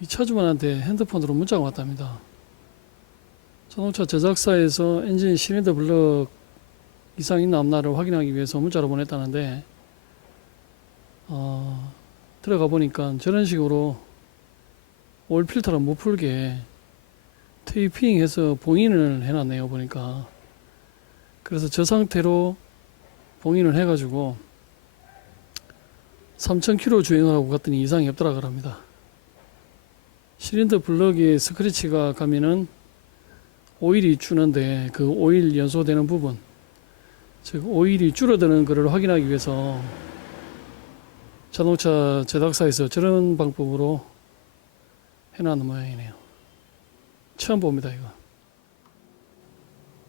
이 차주분한테 핸드폰으로 문자가 왔답니다. 자동차 제작사에서 엔진 실린더 블럭 이상 있나 없나를 확인하기 위해서 문자를 보냈다는데 들어가 보니까 저런 식으로 오일 필터를 못 풀게 테이핑해서 봉인을 해놨네요. 보니까 그래서 저 상태로 봉인을 해가지고 3,000km 주행을 하고 갔더니 이상이 없더라 그럽니다. 실린더 블럭에 스크래치가 가면은 오일이 주는데 그 오일 연소되는 부분, 즉 오일이 줄어드는 것을 확인하기 위해서 자동차 제작사에서 저런 방법으로 해놨는 모양이네요. 처음 봅니다 이거.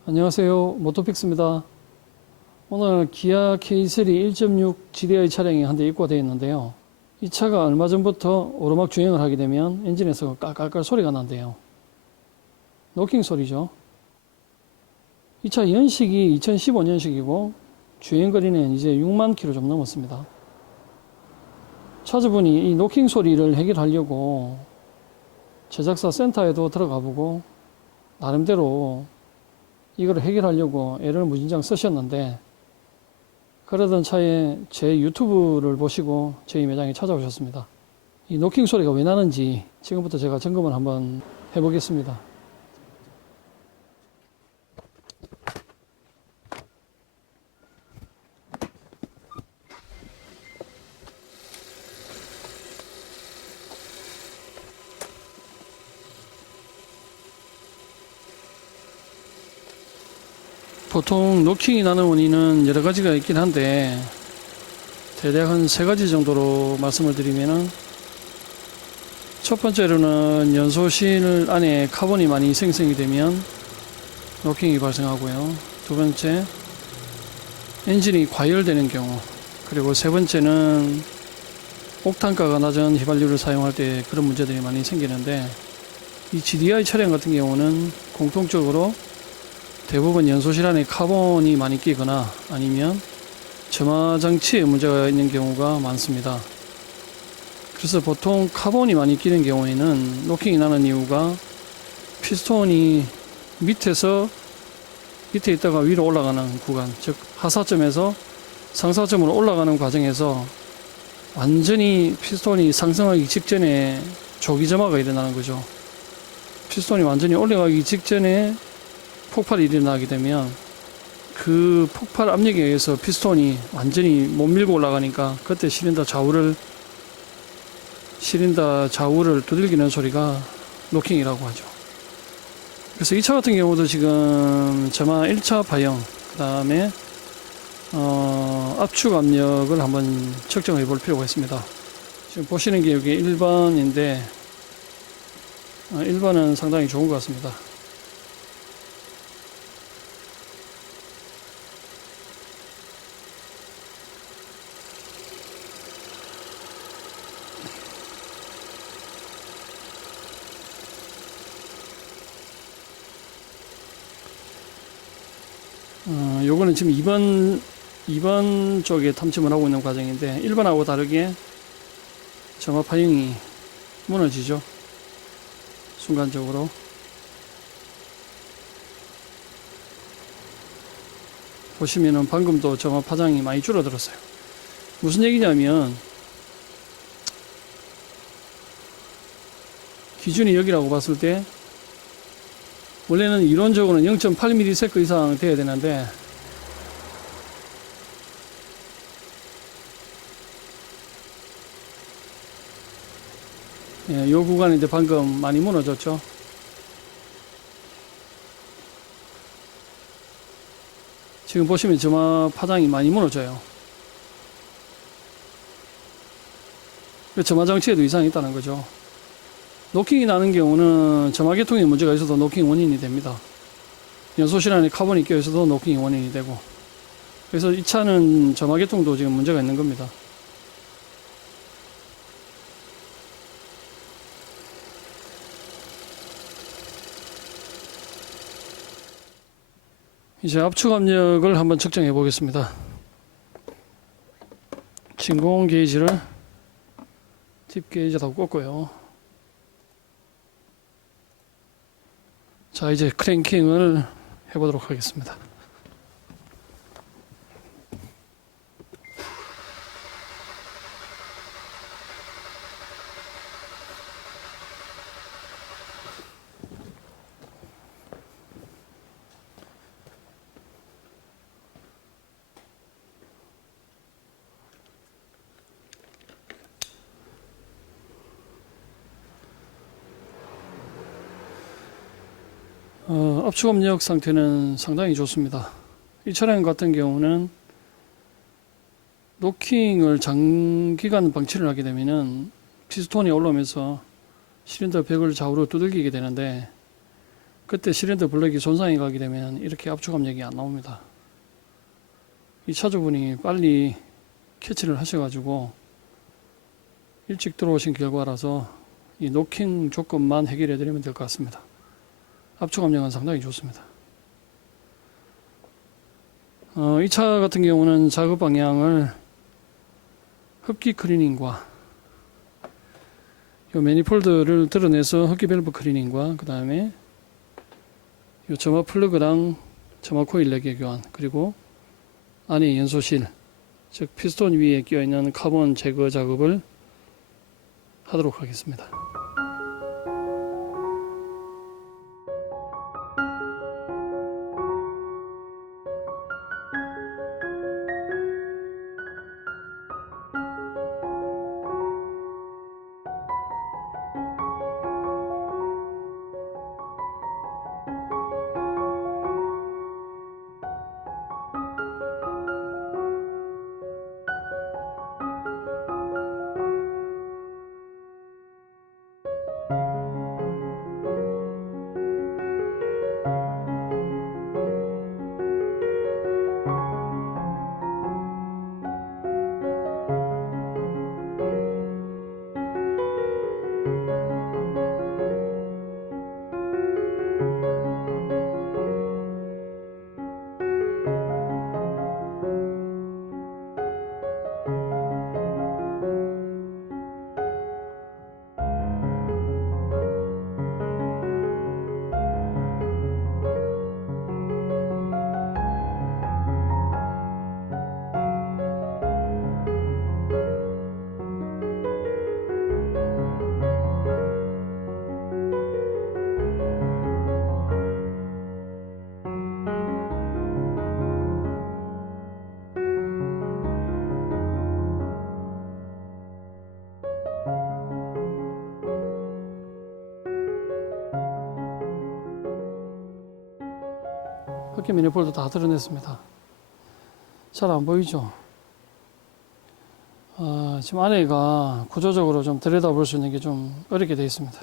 안녕하세요, 모토픽스입니다. 오늘 기아 K3 1.6 GDI 차량이 한 대 입고되어 있는데요. 이 차가 얼마 전부터 오르막 주행을 하게 되면 엔진에서 깔깔깔 소리가 난대요. 노킹 소리죠. 이 차 연식이 2015년식이고 주행거리는 이제 6만 km 좀 넘었습니다. 차주분이 이 노킹 소리를 해결하려고 제작사 센터에도 들어가 보고 나름대로 이걸 해결하려고 애를 무진장 쓰셨는데, 그러던 차에 제 유튜브를 보시고 저희 매장에 찾아오셨습니다. 이 노킹 소리가 왜 나는지 지금부터 제가 점검을 한번 해보겠습니다. 보통 노킹이 나는 원인은 여러 가지가 있긴 한데 대략 한 세 가지 정도로 말씀을 드리면은, 첫 번째로는 연소실 안에 카본이 많이 생성이 되면 노킹이 발생하고요. 두 번째, 엔진이 과열되는 경우, 그리고 세 번째는 옥탄가가 낮은 휘발유를 사용할 때 그런 문제들이 많이 생기는데, 이 GDI 차량 같은 경우는 공통적으로 대부분 연소실 안에 카본이 많이 끼거나 아니면 점화 장치에 문제가 있는 경우가 많습니다. 그래서 보통 카본이 많이 끼는 경우에는 노킹이 나는 이유가 피스톤이 밑에 있다가 위로 올라가는 구간, 즉 하사점에서 상사점으로 올라가는 과정에서 완전히 피스톤이 상승하기 직전에 조기 점화가 일어나는 거죠. 피스톤이 완전히 올라가기 직전에 폭발이 일어나게 되면 그 폭발 압력에 의해서 피스톤이 완전히 못 밀고 올라가니까 그때 실린더 좌우를 두들기는 소리가 노킹이라고 하죠. 그래서 이 차 같은 경우도 지금 점화 1차 파형, 그 다음에 압축 압력을 한번 측정해 볼 필요가 있습니다. 지금 보시는 게 여기 1번인데 1번은 상당히 좋은 것 같습니다. 요거는 지금 2번 쪽에 탐침을 하고 있는 과정인데 1번하고 다르게 점화 파형이 무너지죠. 순간적으로. 보시면은 방금도 점화 파장이 많이 줄어들었어요. 무슨 얘기냐면 기준이 여기라고 봤을 때 원래는 이론적으로는 0.8ms 이상 돼야 되는데 이 구간인데 방금 많이 무너졌죠. 지금 보시면 점화 파장이 많이 무너져요. 점화 장치에도 이상이 있다는 거죠. 노킹이 나는 경우는 점화 계통에 문제가 있어도 노킹 원인이 됩니다. 연소실 안에 카본이 껴 있어도 노킹이 원인이 되고, 그래서 이 차는 점화 계통도 지금 문제가 있는 겁니다. 이제 압축 압력을 한번 측정해 보겠습니다. 진공 게이지를 팁 게이지에다 꽂고요. 자, 이제 크랭킹을 해보도록 하겠습니다. 압축 압력 상태는 상당히 좋습니다. 이 차량 같은 경우는 노킹을 장기간 방치를 하게 되면은 피스톤이 올라오면서 실린더 벽을 좌우로 두들기게 되는데, 그때 실린더 블럭이 손상이 가게 되면 이렇게 압축 압력이 안 나옵니다. 이 차주분이 빨리 캐치를 하셔가지고 일찍 들어오신 결과라서 이 노킹 조건만 해결해 드리면 될 것 같습니다. 압축 압력은 상당히 좋습니다. 이 차 같은 경우는 작업 방향을 흡기 클리닝과 이 매니폴드를 드러내서 흡기 밸브 클리닝과, 그 다음에 이 점화 플러그랑 점화 코일 4개 교환, 그리고 안에 연소실, 즉 피스톤 위에 끼어 있는 카본 제거 작업을 하도록 하겠습니다. 흡기 매니폴드 다 드러냈습니다. 잘 안 보이죠? 지금 안에가 구조적으로 좀 들여다볼 수 있는 게 좀 어렵게 되어 있습니다.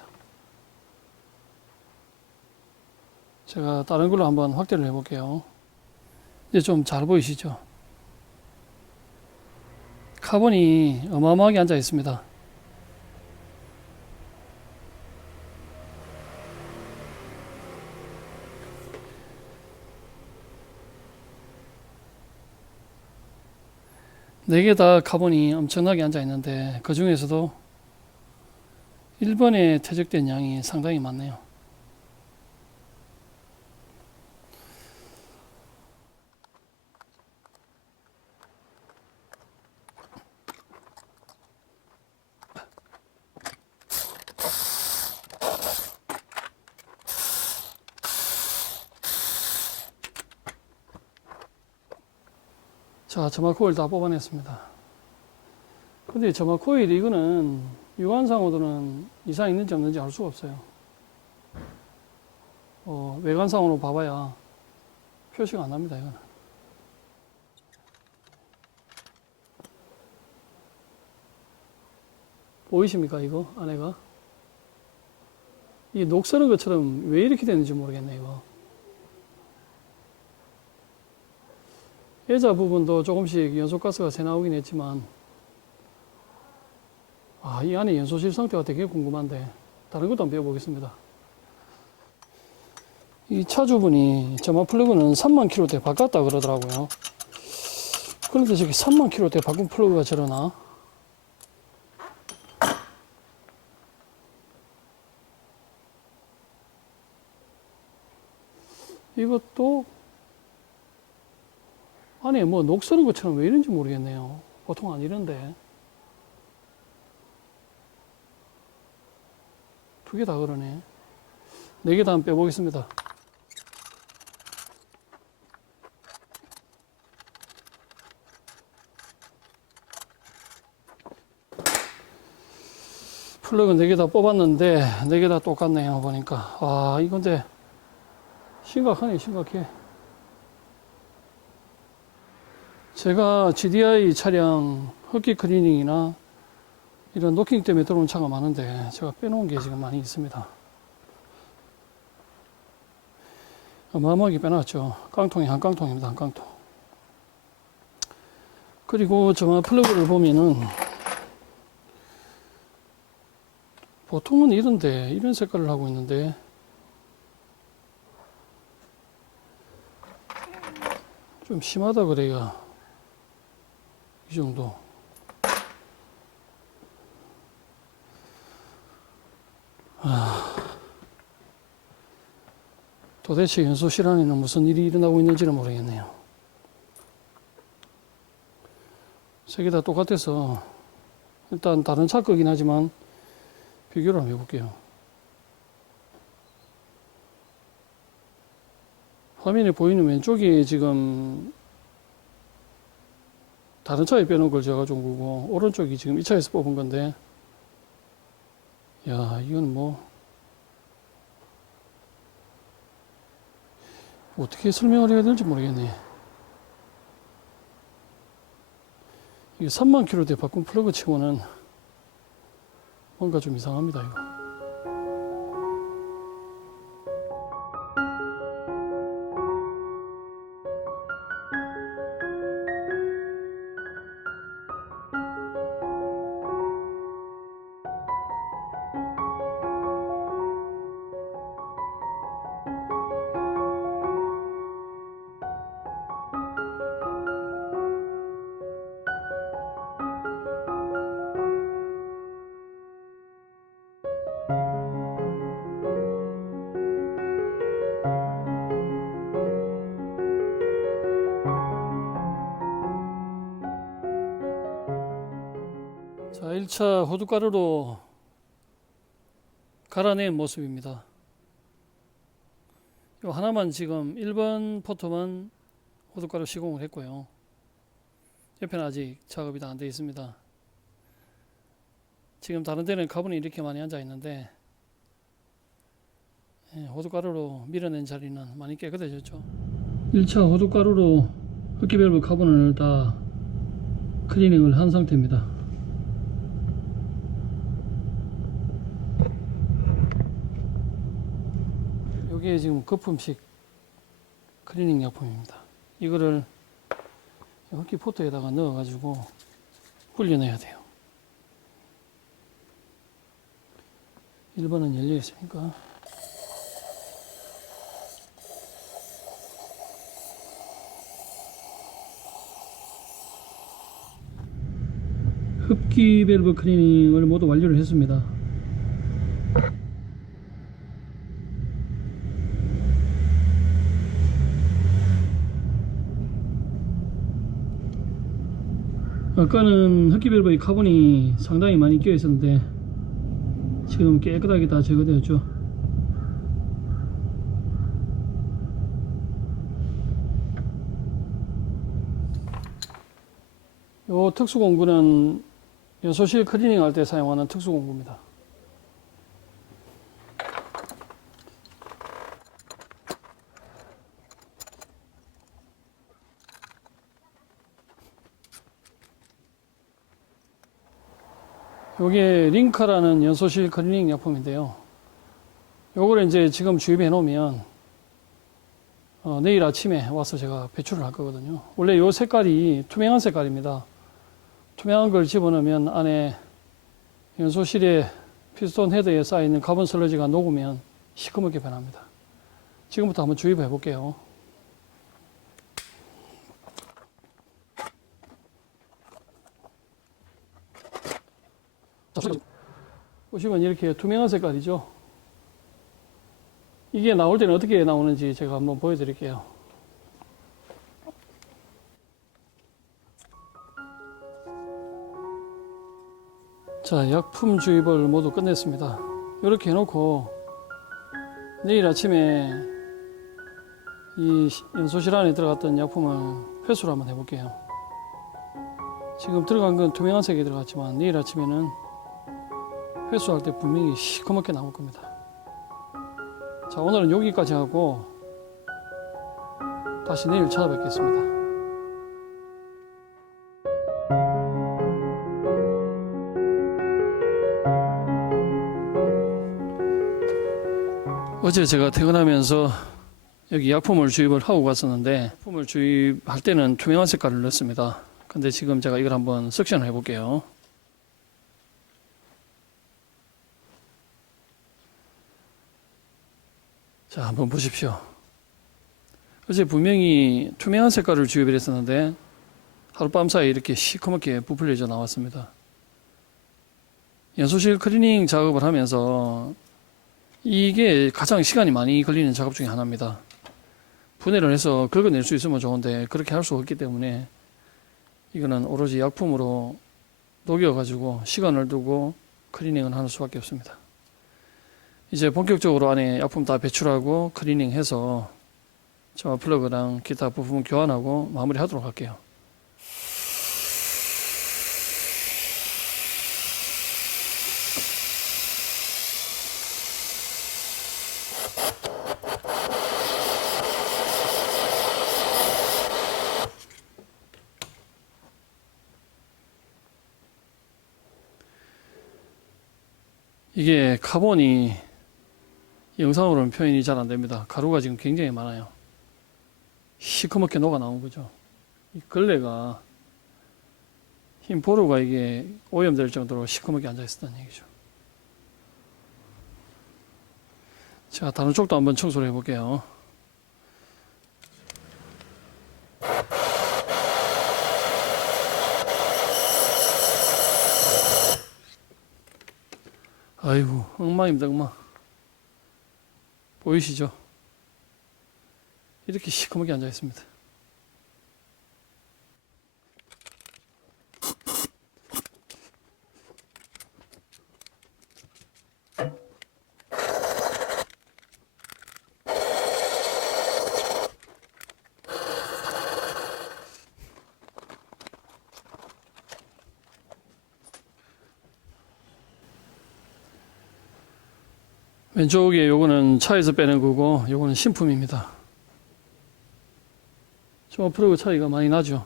제가 다른 걸로 한번 확대를 해볼게요. 이제 좀 잘 보이시죠? 카본이 어마어마하게 앉아 있습니다. 네 개 다 카본이 엄청나게 앉아 있는데, 그 중에서도 1번에 퇴적된 양이 상당히 많네요. 자, 점화 코일 다 뽑아냈습니다. 근데 점화 코일 이거는 육안상으로는 이상 있는지 없는지 알 수가 없어요. 외관상으로 봐봐야 표시가 안 납니다, 이거는. 보이십니까, 이거? 안에가? 이 녹서는 것처럼 왜 이렇게 되는지 모르겠네, 이거. 예자 부분도 조금씩 연소가스가 새 나오긴 했지만, 이 안에 연소실 상태가 되게 궁금한데 다른 것도 한번 배워보겠습니다. 이 차주분이 점화 플러그는 3만 킬로대 바꿨다 그러더라고요. 그런데 저기 3만 킬로대 바꾼 플러그가 저러나? 이것도 안에 뭐 녹서는 것처럼 왜 이런지 모르겠네요. 보통 안 이런데. 두 개 다 그러네. 네 개 다 한번 빼보겠습니다. 플러그 4개 다 뽑았는데 4개 다 똑같네요. 보니까. 아, 이건데 심각하네, 심각해. 제가 GDI 차량 흡기 클리닝이나 이런 노킹 때문에 들어온 차가 많은데 제가 빼놓은 게 지금 많이 있습니다. 어마어마하게 빼놨죠. 깡통이 한 깡통입니다. 한 깡통. 그리고 저만 플러그를 보면은 보통은 이런데 이런 색깔을 하고 있는데 좀 심하다 그래야 이 정도. 도대체 연소실 안에는 무슨 일이 일어나고 있는지는 모르겠네요. 세 개 다 똑같아서 일단 다른 차 거긴 하지만 비교를 한번 해볼게요. 화면에 보이는 왼쪽이 지금 다른 차에 빼놓은 걸 제가 준 거고 오른쪽이 지금 이 차에서 뽑은 건데 야, 이건 뭐 어떻게 설명을 해야 될지 모르겠네. 이게 3만 킬로대 바꾼 플러그 치고는 뭔가 좀 이상합니다, 이거. 자, 1차 호두가루로 갈아낸 모습입니다. 요 하나만 지금 1번 포트만 호두가루 시공을 했고요. 옆에는 아직 작업이 다 안 되어 있습니다. 지금 다른 데는 가분이 이렇게 많이 앉아 있는데 호두가루로 밀어낸 자리는 많이 깨끗해졌죠. 1차 호두가루로 흡기밸브 카본을 다 클리닝을 한 상태입니다. 이게 지금 거품식 클리닝 약품입니다. 이거를 흡기 포트에다가 넣어 가지고 불려내야 돼요. 1번은 열려 있으니까 흡기 밸브 클리닝을 모두 완료를 했습니다. 아까는 흡기 밸브에 카본이 상당히 많이 끼어 있었는데 지금 깨끗하게 다 제거되었죠. 이 특수공구는 연소실 클리닝 할 때 사용하는 특수공구입니다. 요게 링카라는 연소실 클리닝 약품인데요. 요걸 이제 지금 주입해 놓으면 내일 아침에 와서 제가 배출을 할 거거든요. 원래 요 색깔이 투명한 색깔입니다. 투명한 걸 집어넣으면 안에 연소실에 피스톤 헤드에 쌓여있는 카본 슬러지가 녹으면 시커멓게 변합니다. 지금부터 한번 주입해 볼게요. 보시면 이렇게 투명한 색깔이죠. 이게 나올 때는 어떻게 나오는지 제가 한번 보여드릴게요. 자, 약품 주입을 모두 끝냈습니다. 이렇게 해놓고 내일 아침에 이 연소실 안에 들어갔던 약품을 회수를 한번 해볼게요. 지금 들어간 건 투명한 색이 들어갔지만 내일 아침에는 회수할 때 분명히 시커멓게 나올 겁니다. 자, 오늘은 여기까지 하고 다시 내일 찾아뵙겠습니다. 어제 제가 퇴근하면서 여기 약품을 주입을 하고 갔었는데 약품을 주입할 때는 투명한 색깔을 넣습니다. 근데 지금 제가 이걸 한번 석션을 해볼게요. 자, 한번 보십시오. 어제 분명히 투명한 색깔을 주입을 했었는데 하룻밤 사이에 이렇게 시커멓게 부풀려져 나왔습니다. 연소실 클리닝 작업을 하면서 이게 가장 시간이 많이 걸리는 작업 중에 하나입니다. 분해를 해서 긁어낼 수 있으면 좋은데 그렇게 할 수 없기 때문에 이거는 오로지 약품으로 녹여가지고 시간을 두고 클리닝을 하는 수밖에 없습니다. 이제 본격적으로 안에 약품 다 배출하고 클리닝해서 저 플러그랑 기타 부품 교환하고 마무리 하도록 할게요. 이게 카본이 영상으로는 표현이 잘 안 됩니다. 가루가 지금 굉장히 많아요. 시커멓게 녹아 나온 거죠. 이 걸레가 흰 보루가 이게 오염될 정도로 시커멓게 앉아 있었다는 얘기죠. 자, 다른 쪽도 한번 청소를 해볼게요. 아이고, 엉망입니다, 엉망. 보이시죠? 이렇게 시커멓게 앉아 있습니다. 왼쪽에 요거는 차에서 빼는 거고 요거는 신품입니다. 좀 플러그 차이가 많이 나죠.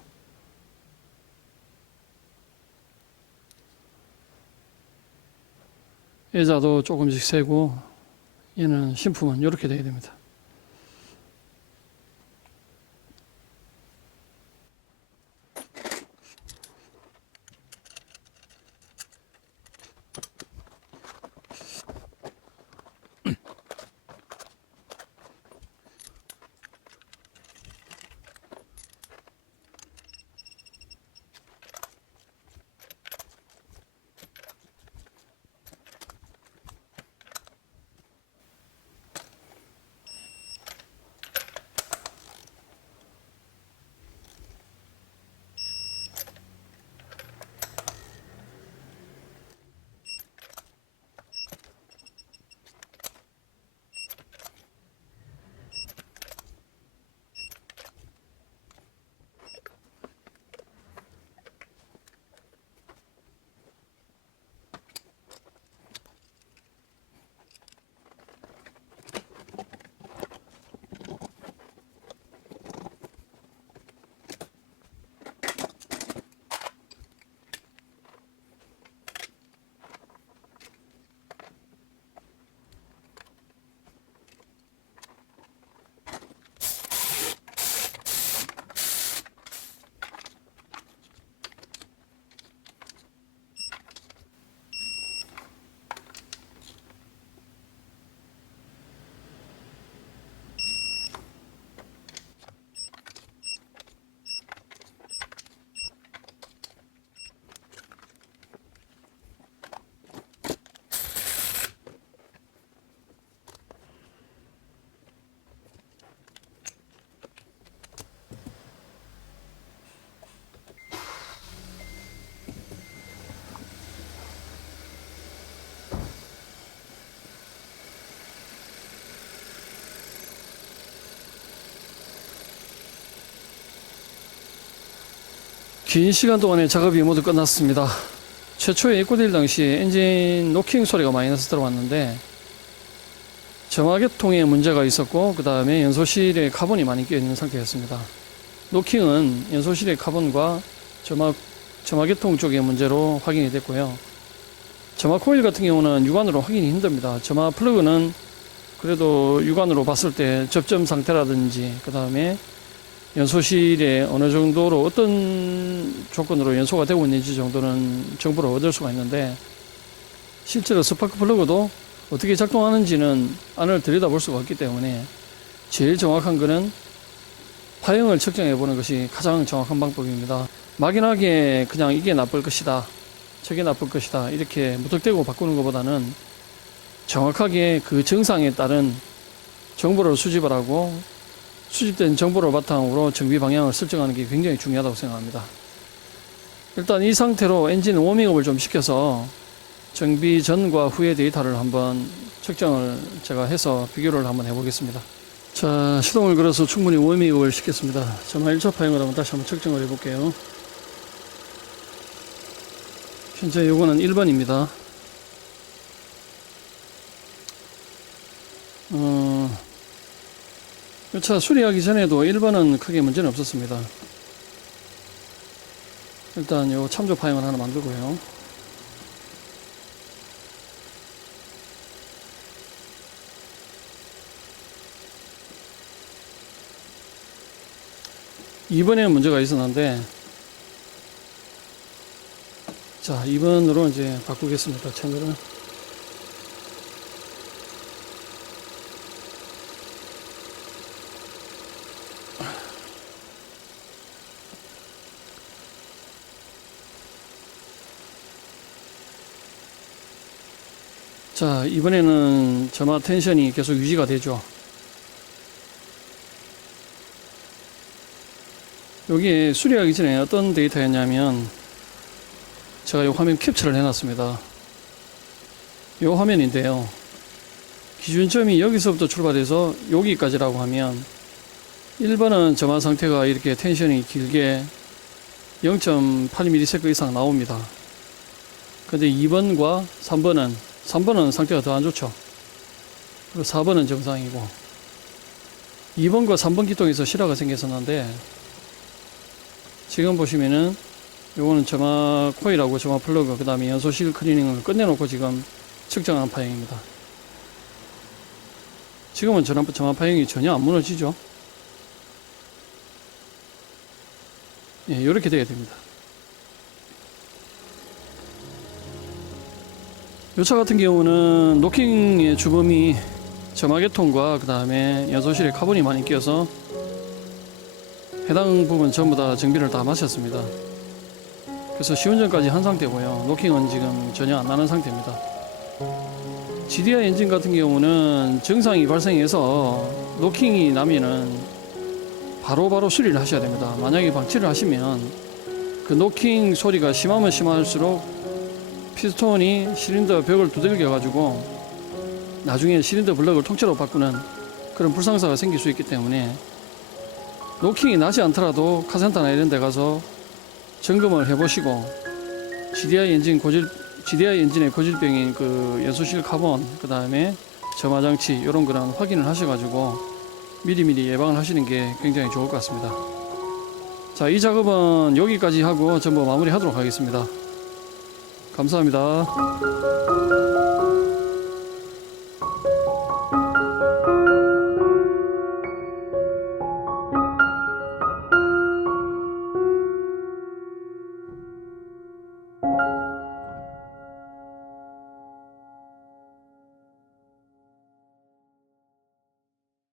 예자도 조금씩 세고 얘는 신품은 이렇게 돼야 됩니다. 긴 시간 동안의 작업이 모두 끝났습니다. 최초에 입고될 당시에 엔진 노킹 소리가 마이너스 들어왔는데 점화계통에 문제가 있었고 그 다음에 연소실에 카본이 많이 끼어있는 상태였습니다. 노킹은 연소실의 카본과 점화계통 쪽의 문제로 확인이 됐고요. 점화 코일 같은 경우는 육안으로 확인이 힘듭니다. 점화 플러그는 그래도 육안으로 봤을 때 접점 상태라든지 그 다음에 연소실에 어느 정도로 어떤 조건으로 연소가 되고 있는지 정도는 정보를 얻을 수가 있는데 실제로 스파크 플러그도 어떻게 작동하는지는 안을 들여다볼 수가 없기 때문에 제일 정확한 거는 파형을 측정해 보는 것이 가장 정확한 방법입니다. 막연하게 그냥 이게 나쁠 것이다, 저게 나쁠 것이다 이렇게 무턱대고 바꾸는 것보다는 정확하게 그 증상에 따른 정보를 수집을 하고 수집된 정보를 바탕으로 정비 방향을 설정하는 게 굉장히 중요하다고 생각합니다. 일단 이 상태로 엔진 워밍업을 좀 시켜서 정비 전과 후의 데이터를 한번 측정을 제가 해서 비교를 한번 해보겠습니다. 자, 시동을 걸어서 충분히 워밍업을 시켰습니다. 점화 1차 파형을 한번 다시 한번 측정을 해볼게요. 현재 요거는 1번입니다. 이 차 수리하기 전에도 1번은 크게 문제는 없었습니다. 일단 요 참조 파형을 하나 만들고요. 이번에 문제가 있었는데, 자, 2번으로 이제 바꾸겠습니다. 채널을. 자, 이번에는 점화 텐션이 계속 유지가 되죠. 여기에 수리하기 전에 어떤 데이터였냐면 제가 이 화면 캡처를 해놨습니다. 이 화면인데요. 기준점이 여기서부터 출발해서 여기까지라고 하면 1번은 점화 상태가 이렇게 텐션이 길게 0.8ms 이상 나옵니다. 근데 2번과 3번은 상태가 더 안 좋죠. 그리고 4번은 정상이고 2번과 3번 기통에서 실화가 생겼었는데 지금 보시면은 요거는 점화 코일하고 점화 플러그 그 다음에 연소실 클리닝을 끝내놓고 지금 측정한 파형입니다. 지금은 점화 파형이 전혀 안 무너지죠. 예, 이렇게 돼야 됩니다. 이 차 같은 경우는 노킹의 주범이 점화계통과 그 다음에 연소실에 카본이 많이 끼어서 해당 부분 전부 다 정비를 다 마쳤습니다. 그래서 시운전까지 한 상태고요. 노킹은 지금 전혀 안 나는 상태입니다. GDI 엔진 같은 경우는 증상이 발생해서 노킹이 나면은 바로 수리를 하셔야 됩니다. 만약에 방치를 하시면 그 노킹 소리가 심하면 심할수록 피스톤이 시린더 벽을 두들겨 가지고 나중에 시린더 블럭을 통째로 바꾸는 그런 불상사가 생길 수 있기 때문에 노킹이 나지 않더라도 카센터나 이런 데 가서 점검을 해보시고 GDI 엔진의 고질병인 그 연소실 카본 그 다음에 점화장치 이런 거랑 확인을 하셔가지고 미리미리 예방을 하시는 게 굉장히 좋을 것 같습니다. 자, 이 작업은 여기까지 하고 전부 마무리 하도록 하겠습니다. 감사합니다.